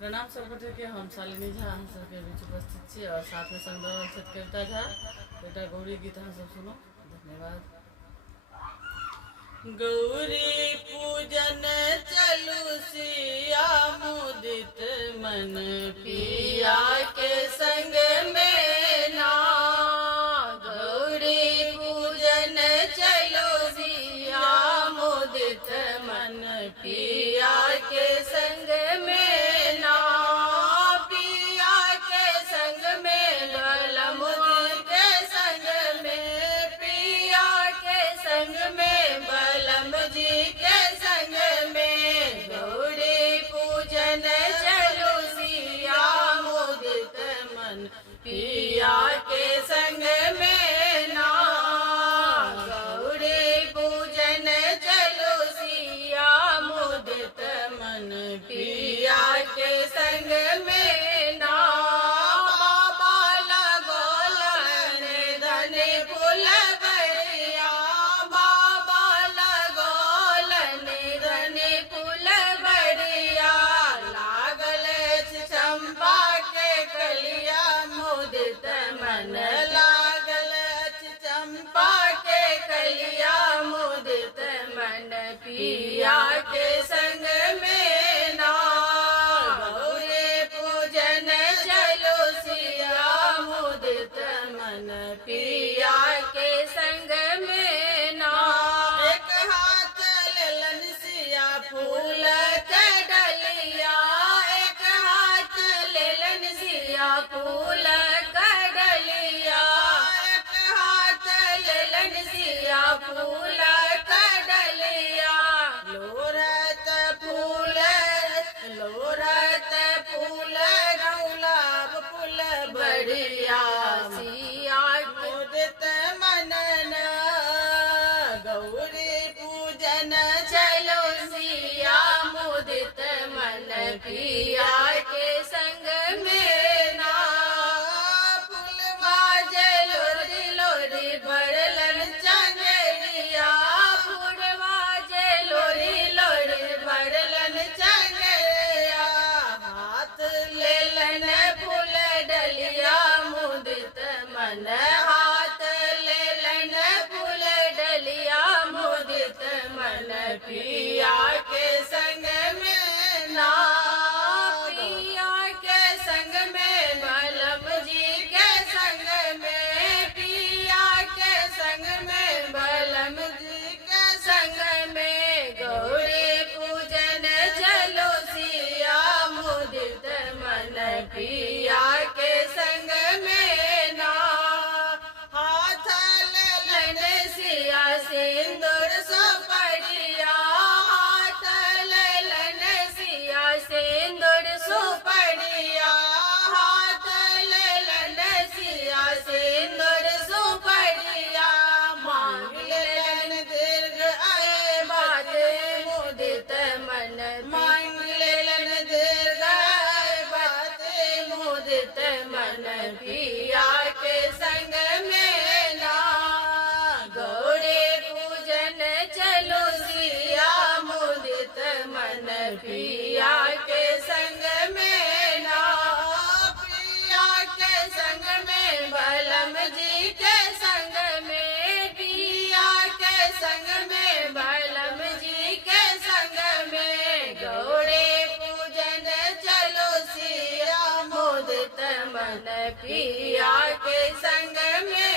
प्रणाम सबगोटे के। हम शालिनी झा अहाँ सबके बीच उपस्थित छी और साथ में संग रहल छथि कविता झा। बेटा गौरी गीत अहाँ सब सुनो। धन्यवाद। गौरी पूजन चलू सिया मुदित मन पिया के संग में ना। गौरी पूजन चलो सिया मुदित मन पिया के संग में ना। पिया के संग में बलम के संग में, पिया के संग में बलम जी के संग में। गौरी पूजन चलो सिया मुदित मन पिया के संग में ना। गौरी पूजन चलो सिया मुदित मन पिया के संग में ना। बाबा लगोलन धनी फूल बरिया, बाबा लगोलन धनी फूल बरिया। लागल चंपा के कलिया मुदित मन, लागल चंपा के कलिया मुदित मन पिया के संग में ना। गौरी पूजन चलो सिया मुदित मन पिया के संग में ना। एक हाथ लेलन सिया फूल के डलिया, एक हाथ लेलन सिया फूल के डलिया। एक हाथ लेलन सिया फूल के डलिया। लोरत फूल, लोरत फूल गुलाब फूल बढ़िया सिया मुदित मनन। गौरी पूजन चलो सिया मुदित मन पिया के संग में ना। फूलवा लोरी लोरी भरलन चंगरिया, फूलवा लोरी लोरी भरलन चंगरिया। हाथ लेलन फूल डलिया मुदित मन, हाथ लेलन फूल डलिया मुदित मन पिया के संग में ना। पिया के संग में बलम जी के संग में, पिया के संग में बलम जी के संग में। गौरी पूजन चलो सिया मुदित मन पिया के संग में ना। हाथ लेलन सिया सिंदूर सुपड़िया, हाथ लेलन सिया सिंदूर सुपड़िया। हाथ लेलन सिया सिंदूर सुपड़िया। मांग लेलन दीर्घ आयु बाते मुदित मन, मांग लेलन दीर्घ आयु बाते मुदित मन पिया के संग में ना। गौरी पूजन चलो सिया मुदित मन पिया के संग में ना। पिया के संग में बलम जी के संग में, पिया के संग में बलम जी के संग में। गौरी पूजन चलो सिया मुदित मन पिया के संग में